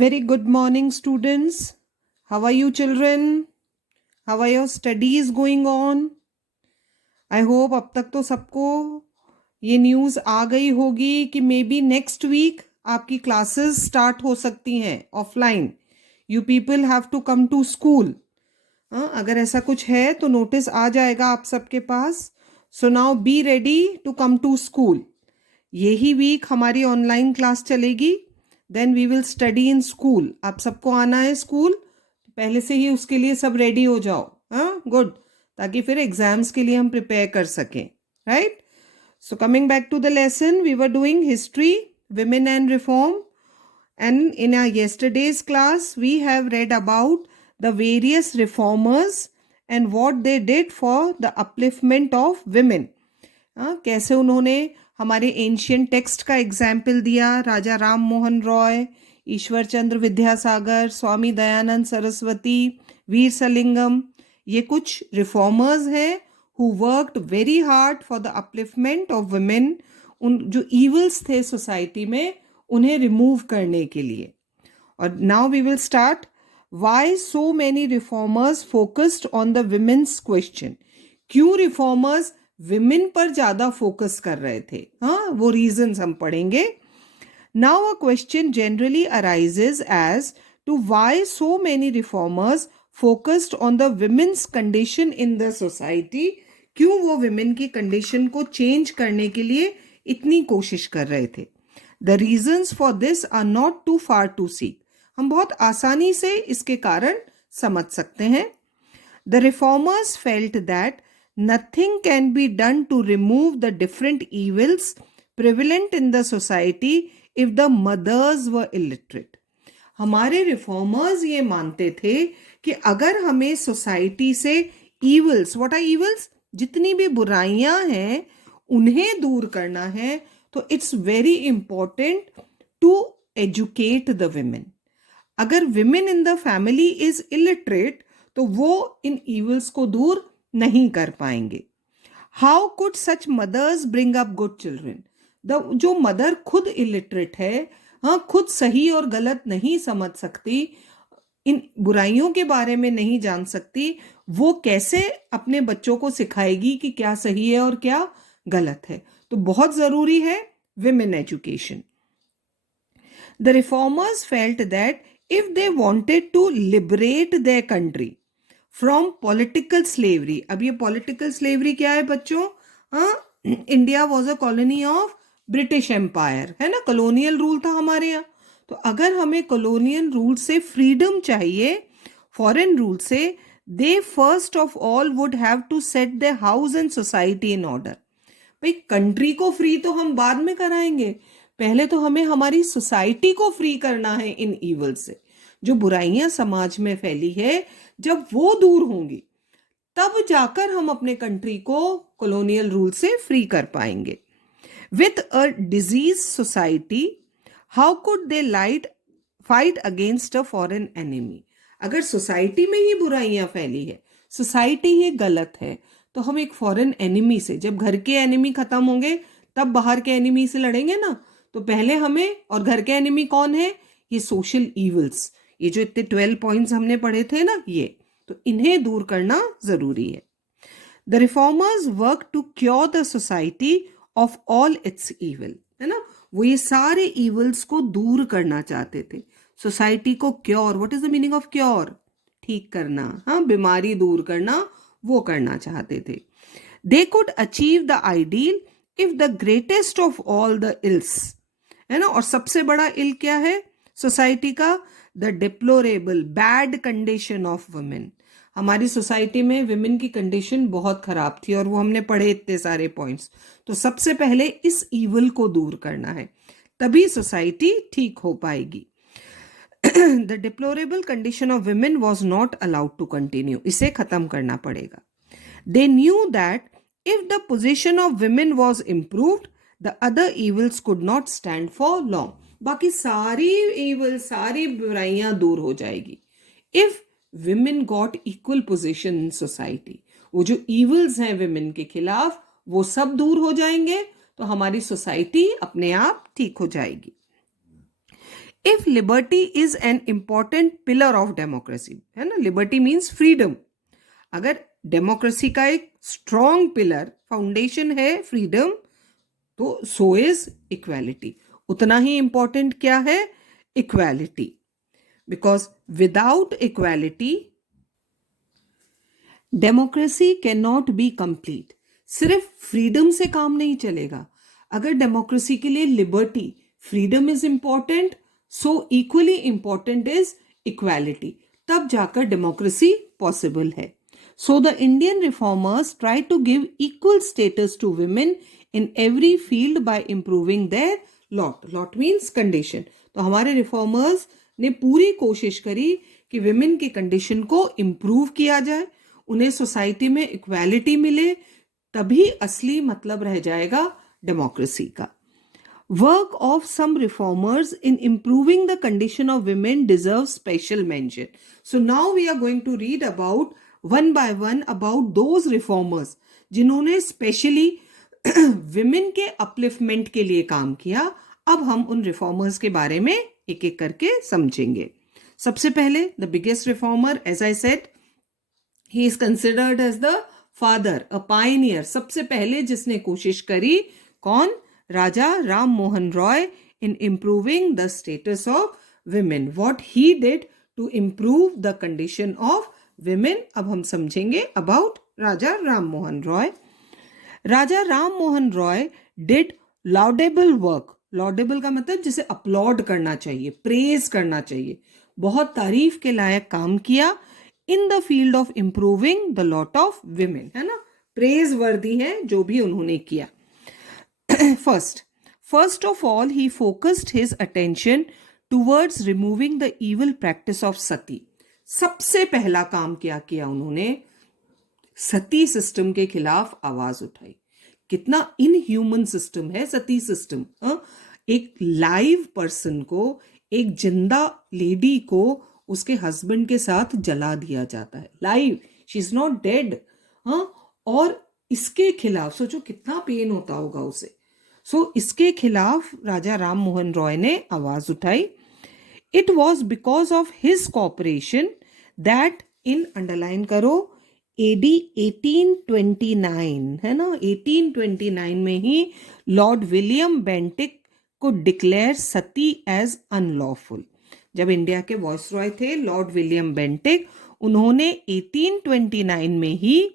Very good morning, students. How are you, children? How are your studies going on? I hope अब तक तो सबको ये news आ गई होगी कि मे बी नेक्स्ट वीक आपकी क्लासेस स्टार्ट हो सकती हैं offline. You people have to come to school. अगर ऐसा कुछ है तो नोटिस आ जाएगा आप सबके पास. So now be ready to come to school. यही वीक हमारी ऑनलाइन क्लास चलेगी. Then we will study in school. आप सबको आना है स्कूल. पहले से ही उसके लिए सब रेडी हो जाओ. हाँ, गुड. ताकि फिर एग्जाम्स के लिए हम प्रिपेयर कर सकें. Right. So coming back to the lesson, we were doing history, women and reform, and in our yesterday's class we have read about the various reformers and what they did for the upliftment of women. कैसे उन्होंने हमारे ancient text का example दिया. राजा राम मोहन रॉय, ईश्वर चंद्र विद्यासागर, स्वामी दयानंद सरस्वती, वीर सलिंगम, ये कुछ reformers हैं who worked very hard for the upliftment of women. उन जो ईवल्स थे सोसाइटी में उन्हें रिमूव करने के लिए. और now we will start. Why so many reformers focused on the women's question. क्यों रिफॉर्मर्स विमेन पर ज्यादा फोकस कर रहे थे? हाँ, वो रीजंस हम पढ़ेंगे. Now a question generally arises as to why so many reformers focused on the women's condition in the society. क्यों वो विमेन की कंडीशन को चेंज करने के लिए इतनी कोशिश कर रहे थे? The reasons for this are not too far to seek. हम बहुत आसानी से इसके कारण समझ सकते हैं. The reformers felt that nothing can be done to remove the different evils prevalent in the society if the mothers were illiterate. हमारे रिफॉर्मर्स ये मानते थे कि अगर हमें सोसाइटी से evils, what are evils? जितनी भी बुराइयां हैं उन्हें दूर करना है तो it's very important to educate the women. अगर women in the family is illiterate तो वो इन evils को दूर नहीं कर पाएंगे. How could such mothers bring up good children. जो मदर खुद इलिटरेट है, हाँ, खुद सही और गलत नहीं समझ सकती, इन बुराइयों के बारे में नहीं जान सकती, वो कैसे अपने बच्चों को सिखाएगी कि क्या सही है और क्या गलत है? तो बहुत जरूरी है women education. The reformers felt that if they wanted to liberate their country from political slavery. अब ये पॉलिटिकल स्लेवरी क्या है बच्चों? India was a colony of British empire, है ना. कॉलोनियल रूल था हमारे यहाँ. तो अगर हमें कॉलोनियल रूल से फ्रीडम चाहिए, फॉरेन रूल से, they first of all would have to set the house and society in order. भाई, कंट्री को फ्री तो हम बाद में कराएंगे, पहले तो हमें हमारी सोसाइटी को फ्री करना है इन ईवल से. जो बुराइयां समाज में फैली है, जब वो दूर होंगी तब जाकर हम अपने कंट्री को कॉलोनियल रूल से फ्री कर पाएंगे. With a disease society how could they fight against a foreign enemy. अगर सोसाइटी में ही बुराइयां फैली है, सोसाइटी ही गलत है, तो हम एक फॉरेन एनिमी से, जब घर के एनिमी खत्म होंगे तब बाहर के एनिमी से लड़ेंगे ना. तो पहले हमें, और घर के एनिमी कौन है? ये सोशल ईवल्स. ये जो इतने 12 पॉइंट्स हमने पढ़े थे ना, ये तो इन्हें दूर करना जरूरी है. The reformers work to cure the society of all its evil, है ना. वो ये सारे ईवल्स को दूर करना चाहते थे. सोसाइटी को cure, what is the meaning of cure? ठीक करना, हाँ, बीमारी दूर करना, वो करना चाहते थे. They could achieve the ideal if the greatest of all the ills, है ना. और सबसे बड़ा इल क्या है सोसाइटी का? The deplorable bad condition of women. हमारी सोसाइटी में विमेन की कंडीशन बहुत खराब थी और वो हमने पढ़े इतने सारे पॉइंट्स. तो सबसे पहले इस ईवल को दूर करना है, तभी सोसाइटी ठीक हो पाएगी. The deplorable condition of women was not allowed to continue. इसे खत्म करना पड़ेगा. They knew that if the position of women was improved the other evils could not stand for long. बाकी सारी ईवल, सारी बुराइयां दूर हो जाएगी if women got equal position in society. वो जो ईवल्स हैं विमेन के खिलाफ, वो सब दूर हो जाएंगे तो हमारी सोसाइटी अपने आप ठीक हो जाएगी. If liberty is an important pillar of democracy, है ना, लिबर्टी मीन्स फ्रीडम, अगर डेमोक्रेसी का एक स्ट्रॉन्ग पिलर फाउंडेशन है फ्रीडम, तो सो इज इक्वालिटी, उतना ही इंपॉर्टेंट क्या है, equality, because without equality democracy can not be complete. सिर्फ फ्रीडम से काम नहीं चलेगा, अगर डेमोक्रेसी के लिए liberty, freedom is important, so equally important is equality, तब जाकर डेमोक्रेसी पॉसिबल है। So the Indian reformers try to give equal status to women in every field by improving their lot, lot means condition. तो हमारे reformers ने पूरी कोशिश करी कि विमेन की कंडीशन को इम्प्रूव किया जाए, उन्हें सोसाइटी में इक्वालिटी मिले, तभी असली मतलब रह जाएगा डेमोक्रेसी का। Work of some reformers in improving the condition of women deserve special mention. So now we are going to read about one by one about those reformers जिन्होंने स्पेशली विमेन के upliftment के लिए काम किया। अब हम उन रिफॉर्मर्स के बारे में एक एक करके समझेंगे। सबसे पहले the biggest reformer, as I said, he is considered as the father, a pioneer, सबसे पहले जिसने कोशिश करी, कौन, Raja Ram Mohan Roy, in improving the status of women, what he did to improve the condition of women. अब हम समझेंगे about Raja Ram Mohan Roy. Raja Ram Mohan Roy did laudable work, laudable का मतलब जिसे अपलॉड करना चाहिए, प्रेज करना चाहिए, बहुत तारीफ के लायक काम किया in the field of improving the lot of women, है ना, प्रेज वर्दी है जो भी उन्होंने किया। First of all he focused his attention towards removing the evil practice of sati. सबसे पहला काम क्या किया उन्होंने, सती सिस्टम के खिलाफ आवाज उठाई। कितना इनह्यूमन सिस्टम है सती सिस्टम, एक लाइव पर्सन को, एक जिंदा लेडी को उसके हस्बैंड के साथ जला दिया जाता है, live, she is not dead, और इसके खिलाफ सोचो कितना पेन होता होगा उसे। सो इसके खिलाफ राजा राम मोहन रॉय ने आवाज उठाई। It was because of his cooperation that, इन अंडरलाइन करो, एडी 1829, है ना, 1829 में ही लॉर्ड विलियम बेंटिक को डिक्लेयर सती एज अनलॉफुल। जब इंडिया के वॉइसरॉय थे लॉर्ड विलियम बेंटिक, उन्होंने 1829 में ही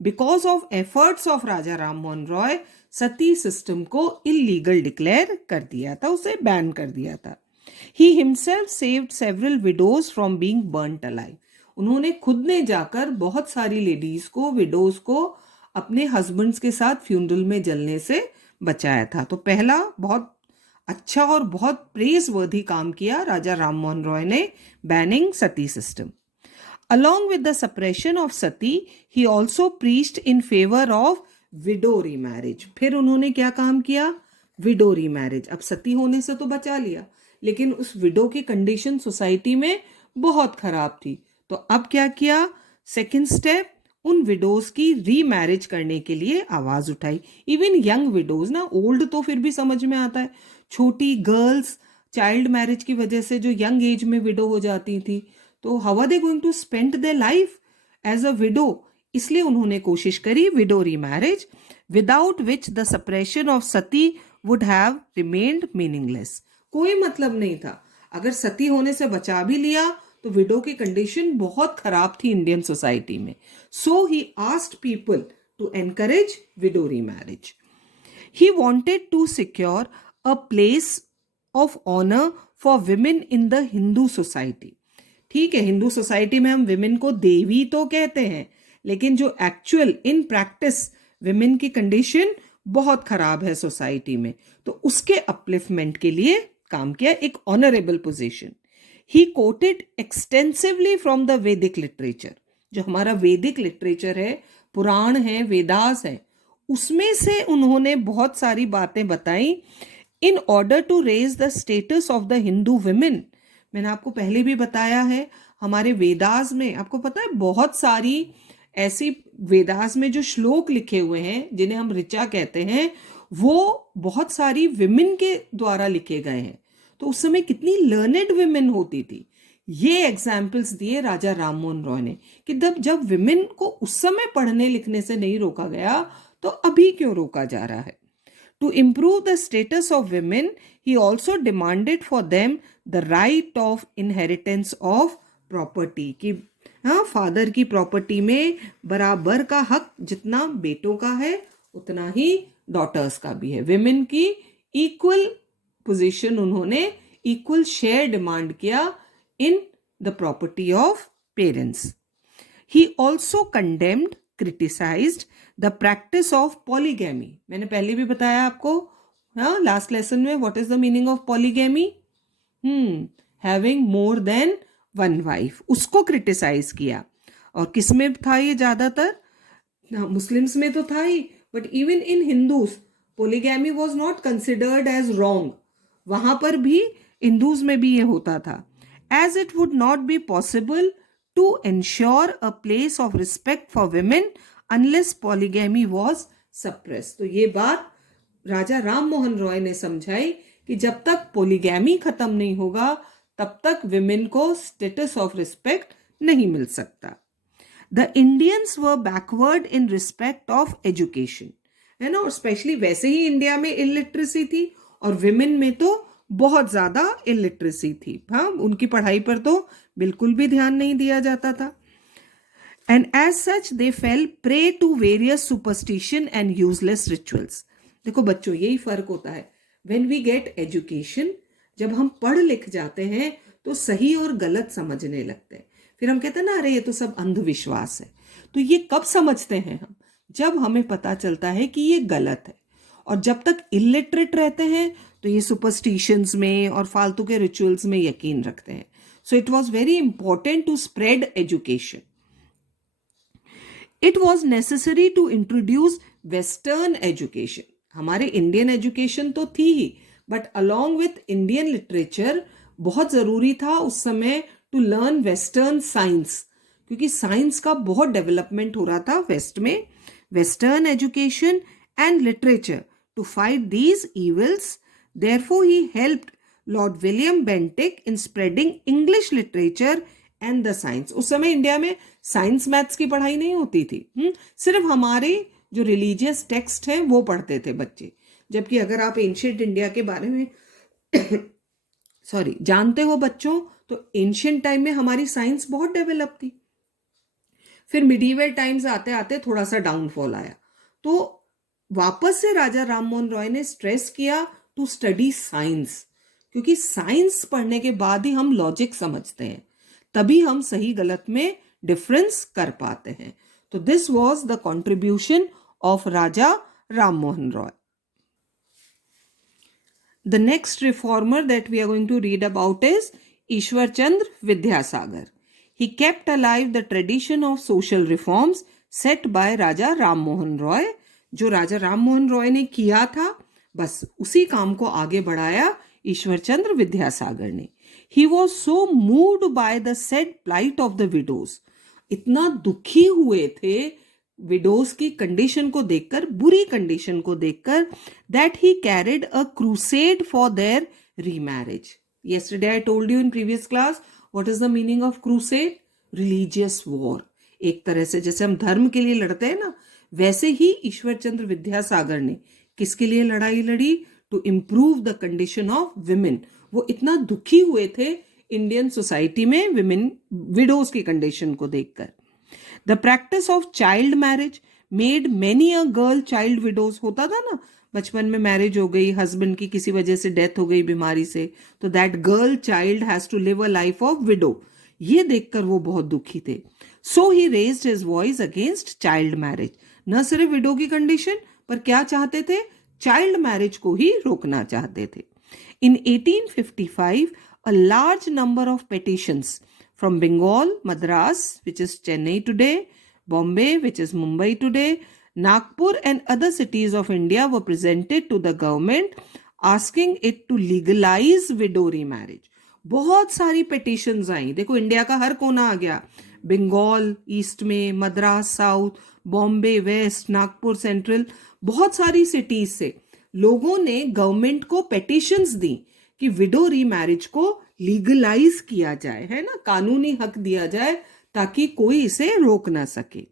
because of efforts of Raja Ram Mohan Roy sati system को इलीगल डिक्लेयर कर दिया था, उसे बैन कर दिया था। He himself saved several widows from being burnt alive. उन्होंने खुद ने जाकर बहुत सारी लेडीज को, विडोज को, अपने हस्बैंड्स के साथ फ्यूनरल में जलने से बचाया था। तो पहला बहुत अच्छा और बहुत प्रेज वर्दी काम किया राजा राम मोहन रॉय ने, banning Sati system. Along with the suppression of sati, he also preached in favor of widow remarriage. फिर उन्होंने क्या काम किया, widow remarriage। अब सती होने से तो बचा लिया, लेकिन उस विडो की कंडीशन सोसाइटी में बहुत खराब थी, तो अब क्या किया, सेकेंड स्टेप, उन विडोज की रीमैरिज करने के लिए आवाज उठाई। इवन यंग विडोज ना, ओल्ड तो फिर भी समझ में आता है, छोटी गर्ल्स चाइल्ड मैरिज की वजह से जो यंग एज में विडो हो जाती थी, तो how are they going to spend their life as a widow, इसलिए उन्होंने कोशिश करी widow remarriage, without which the suppression of sati would have remained meaningless. कोई मतलब नहीं था, अगर सती होने से बचा भी लिया तो विडो की कंडीशन बहुत खराब थी इंडियन सोसाइटी में। So he asked people to encourage widow remarriage. He wanted to secure a place of honour for women in the Hindu society. ठीक है, हिंदू सोसाइटी में हम विमेन को देवी तो कहते हैं, लेकिन जो एक्चुअल इन प्रैक्टिस विमेन की कंडीशन बहुत खराब है सोसाइटी में, तो उसके अपलिफ्टमेंट के लिए काम किया, एक honourable position. He coated extensively from the वैदिक लिटरेचर। जो हमारा वैदिक लिटरेचर है, पुराण है, वेदास है, उसमें से उन्होंने बहुत सारी बातें बताई in order to raise the status of the Hindu women. मैंने आपको पहले भी बताया है, हमारे वेदास में आपको पता है बहुत सारी ऐसी वेदास में जो श्लोक लिखे हुए हैं जिन्हें हम ऋचा कहते हैं, वो बहुत सारी विमेन के द्वारा लिखे गए हैं। तो उस समय कितनी लर्नेड विमेन होती थी। ये एग्जाम्पल्स दिए राजा राममोहन रॉय ने कि जब विमेन को उस समय पढ़ने लिखने से नहीं रोका गया तो अभी क्यों रोका जा रहा है। To improve the status of women, he also demanded for them the right of inheritance of property कि हाँ फादर की प्रॉपर्टी में बराबर का हक जितना बेटों का है उतना ही डॉटर्स का भी है। विमेन की इक्वल पोजीशन, उन्होंने इक्वल शेयर डिमांड किया in the property of parents. He also condemned, criticized the practice of polygamy. मैंने पहले भी बताया आपको, हाँ लास्ट लेसन में, what is the meaning of polygamy? Having more than one wife, उसको क्रिटिसाइज किया। और किस में था ये ज्यादातर? मुस्लिम्स में तो था ही, but even in Hindus polygamy was not considered as wrong. वहां पर भी हिंदूज में भी ये होता था। As it would not be possible to ensure a place of respect for women unless polygamy was suppressed। तो ये बात राजा राम मोहन रॉय ने समझाई कि जब तक पोलीगैमी खत्म नहीं होगा तब तक विमेन को स्टेटस ऑफ रिस्पेक्ट नहीं मिल सकता। The Indians were backward in respect of education, है ना, और स्पेशली वैसे ही इंडिया में इलिटरेसी थी और विमेन में तो बहुत ज्यादा इलिटरेसी थी। हाँ, उनकी पढ़ाई पर तो बिल्कुल भी ध्यान नहीं दिया जाता था। And as such they fell prey to various superstition and useless rituals. देखो बच्चों, यही फर्क होता है। व्हेन वी गेट एजुकेशन, जब हम पढ़ लिख जाते हैं तो सही और गलत समझने लगते हैं। फिर हम कहते हैं ना, अरे ये तो सब अंधविश्वास है। तो ये कब समझते हैं हम? जब हमें पता चलता है कि ये गलत है। और जब तक इलिटरेट रहते हैं तो ये सुपरस्टिशंस में और फालतू के रिचुअल्स में यकीन रखते हैं। So it was very important to spread education. It was necessary to introduce western education. हमारे इंडियन एजुकेशन तो थी ही, but along with Indian literature बहुत जरूरी था उस समय टू लर्न वेस्टर्न साइंस, क्योंकि साइंस का बहुत डेवलपमेंट हो रहा था वेस्ट में। Western education and literature to fight these evils. Therefore, he helped Lord William Bentinck in spreading English literature and the science। उस समय इंडिया में साइंस मैथ्स की पढ़ाई नहीं होती थी। सिर्फ हमारे जो रिलीजियस टेक्स्ट हैं वो पढ़ते थे बच्चे। जबकि अगर आप एंशियंट इंडिया के बारे में जानते हो बच्चों, तो एंशियंट टाइम में हमारी साइंस बहुत डेवलप थी। फिर मिडीवल टाइम्स आते आते थोड़ा सा डाउनफॉल आया। तो वापस से राजा राममोहन रॉय ने स्ट्रेस किया टू स्टडी साइंस, क्योंकि साइंस पढ़ने के बाद ही हम लॉजिक समझते हैं, तभी हम सही गलत में डिफरेंस कर पाते हैं। तो this was the contribution of Raja Rammohan Roy. The next reformer that we are going to read about is Ishwar Chandra Vidyasagar. He kept alive the tradition of social reforms set by Raja Rammohan Roy. जो राजा राममोहन रॉय ने किया था, बस उसी काम को आगे बढ़ाया ईश्वर चंद्र विद्यासागर ने। He was so moved by the sad plight of the widows. इतना दुखी हुए थे विडोज की कंडीशन को देखकर, बुरी कंडीशन को देखकर, that he carried a crusade for their remarriage. Yesterday I told you in previous class what is the meaning of crusade? Religious war. एक तरह से जैसे हम धर्म के लिए लड़ते हैं ना, वैसे ही ईश्वर चंद्र विद्यासागर ने किसके लिए लड़ाई लड़ी? To improve the condition of women. वो इतना दुखी हुए थे इंडियन सोसाइटी में विमेन विडोज की कंडीशन को देखकर। The practice of child marriage made many a girl child widows. होता था ना, बचपन में मैरिज हो गई, हस्बैंड की किसी वजह से डेथ हो गई बीमारी से, तो that girl child has to live a life of widow. ये देखकर वो बहुत दुखी थे। So he raised his voice against child marriage. न सिर्फ विडो की कंडीशन, पर क्या चाहते थे? चाइल्ड मैरिज को ही रोकना चाहते थे। इन 1855 a large number of petitions from Bengal, Madras, which is Chennai today, Bombay, which is Mumbai today, Nagpur and other cities of India were presented to the government asking it to legalize widow remarriage। बहुत सारी petitions आई। देखो India का हर कोना आ गया। Bengal east में, Madras south, Bombay west, Nagpur central, बहुत सारी cities से लोगों ने गवर्नमेंट को पेटिशंस दी कि विडो रीमैरिज को लीगलाइज किया जाए, है ना, कानूनी हक दिया जाए ताकि कोई इसे रोक ना सके।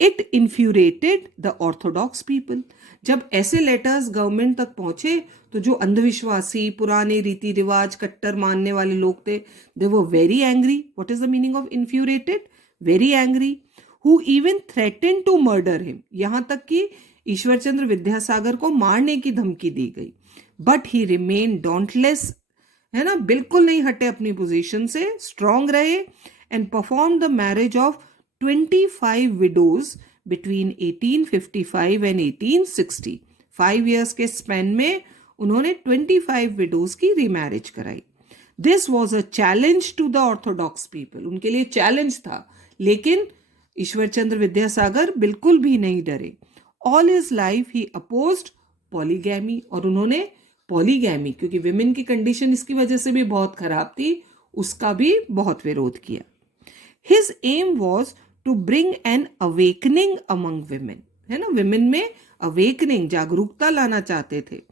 It infuriated the orthodox people. जब ऐसे लेटर्स गवर्नमेंट तक पहुंचे तो जो अंधविश्वासी, पुराने रीति रिवाज, कट्टर मानने वाले लोग थे, they were very angry. What is the meaning of infuriated? Very angry. Who even threaten to murder him, यहां तक कि ईश्वरचंद्र विद्यासागर को मारने की धमकी दी गई। बट ही रिमेन डॉन्टलेस, है ना, बिल्कुल नहीं हटे अपनी पोजीशन से, स्ट्रांग रहे, and perform the marriage of 25 widows between 1855 and 1860। 5 years के स्पेन में उन्होंने 25 विडोज की रीमैरिज कराई। This was a challenge to the orthodox people, उनके लिए चैलेंज था, लेकिन ईश्वरचंद्र विद्यासागर बिल्कुल भी नहीं डरे। ऑल हिज लाइफ ही अपोज्ड पॉलीगैमी, और उन्होंने पॉलीगैमी, क्योंकि विमेन की कंडीशन इसकी वजह से भी बहुत खराब थी, उसका भी बहुत विरोध किया। His aim was to bring an awakening among women, है ना, विमेन में अवेकनिंग, जागरूकता लाना चाहते थे।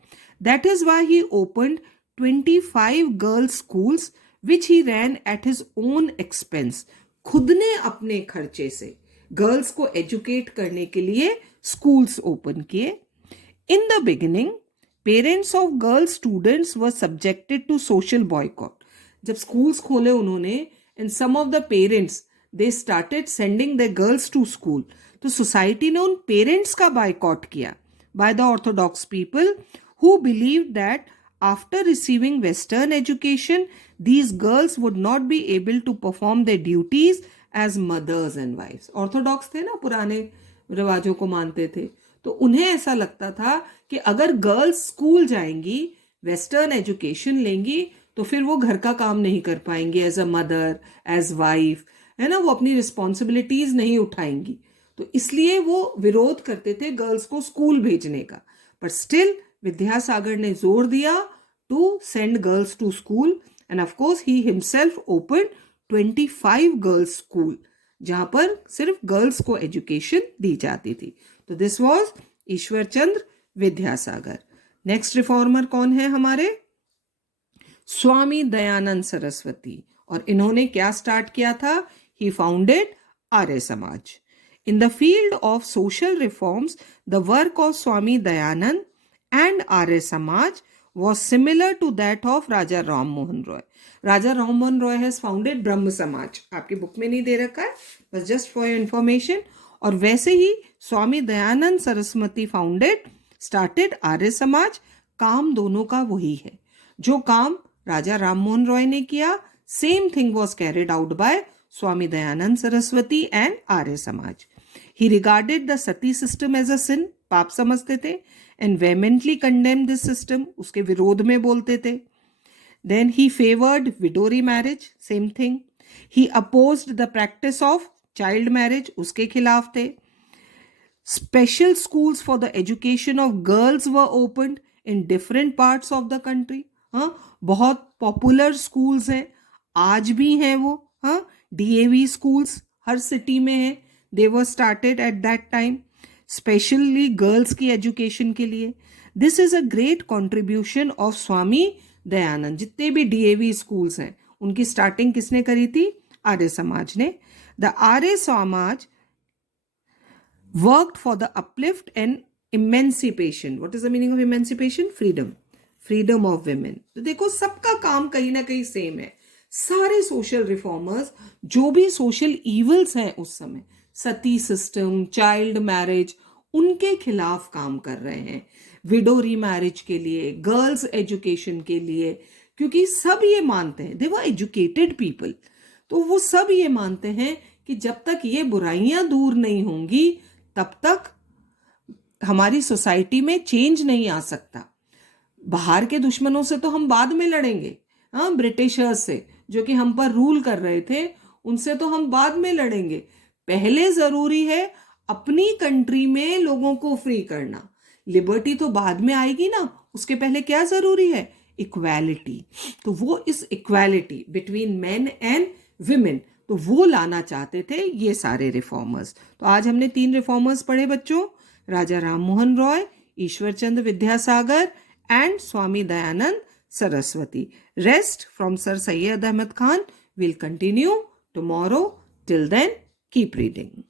That is why he opened 25 girls schools which he ran at his own expense. खुद ने अपने खर्चे से गर्ल्स को एजुकेट करने के लिए स्कूल्स ओपन किए। In the beginning parents of girl students were subjected to social boycott. जब स्कूल्स खोले उन्होंने, and some of the parents they started sending the girls to school, तो सोसाइटी ने उन पेरेंट्स का बायकॉट किया by the orthodox people who believe that after receiving western education these girls would not be able to perform their duties as mothers and wives. Orthodox थे ना, पुराने रिवाजों को मानते थे, तो उन्हें ऐसा लगता था कि अगर गर्ल्स स्कूल जाएंगी, वेस्टर्न एजुकेशन लेंगी, तो फिर वो घर का काम नहीं कर पाएंगी as a mother, as wife, है ना, वो अपनी रिस्पॉन्सिबिलिटीज नहीं उठाएंगी। तो इसलिए वो विरोध करते थे गर्ल्स को स्कूल भेजने का। पर स्टिल विद्यासागर ने जोर दिया to send girls to school, and of course he himself open 25 girls school, जहां पर सिर्फ गर्ल्स को एजुकेशन दी जाती थी। तो this was Ishwar Chandra Vidyasagar. Next reformer कौन है हमारे? स्वामी दयानंद सरस्वती। और इन्होंने क्या स्टार्ट किया था? ही founded Arya Samaj. In the field of social reforms the work of Swami Dayanand and Arya Samaj was similar to that of Raja Ram Mohan Roy. Raja Ram Mohan Roy has founded ब्रह्म समाज, आपकी बुक में नहीं दे रखा है, बस जस्ट फॉर योर इंफॉर्मेशन। और वैसे ही स्वामी Dayanand Saraswati started Arya Samaj. काम दोनों का वही है, जो काम राजा राम मोहन रॉय ने किया, same thing was carried out by Swami Dayanand Saraswati and Arya Samaj. He regarded the sati system as a sin, पाप समझते थे, and vehemently condemn this system, उसके विरोध में बोलते थे। Then he favoured widower marriage, same thing. He opposed the practice of child marriage, उसके खिलाफ थे। Special schools for the education of girls were opened in different parts of the country. हाँ, बहुत पॉपुलर स्कूल्स हैं, आज भी हैं वो, हाँ, डीएवी स्कूल्स हर सिटी में हैं। They were started at that time specially girls की एजुकेशन के लिए। This is a great contribution of Swami Dayanand. जितने भी डीएवी स्कूल्स हैं उनकी स्टार्टिंग किसने करी थी? आर्य समाज ने। The Arya Samaj worked for the uplift and emancipation. What is the meaning of emancipation? Freedom, freedom of women. तो देखो सबका काम कहीं ना कहीं सेम है। सारे सोशल रिफॉर्मर्स, जो भी सोशल इवल्स हैं उस समय, सती सिस्टम, चाइल्ड मैरिज, उनके खिलाफ काम कर रहे हैं, विडो रीमैरिज के लिए, गर्ल्स एजुकेशन के लिए, क्योंकि सब ये मानते हैं, दे वर एजुकेटेड पीपल, तो वो सब ये मानते हैं कि जब तक ये बुराइयां दूर नहीं होंगी तब तक हमारी सोसाइटी में चेंज नहीं आ सकता। बाहर के दुश्मनों से तो हम बाद में लड़ेंगे, हाँ, ब्रिटिशर्स से जो कि हम पर रूल कर रहे थे, उनसे तो हम बाद में लड़ेंगे। पहले जरूरी है अपनी कंट्री में लोगों को फ्री करना। लिबर्टी तो बाद में आएगी ना, उसके पहले क्या जरूरी है? इक्वालिटी। तो वो इस equality between main and women, तो वो लाना चाहते थे ये सारे रिफॉर्मर्स। तो आज हमने 3 रिफॉर्मर्स पढ़े बच्चों, Raja Ram Mohan Roy, Ishwarchandra Vidyasagar and Swami Dayanand Saraswati. Rest from Sir Syed Ahmed Khan will continue tomorrow. Till then, keep reading.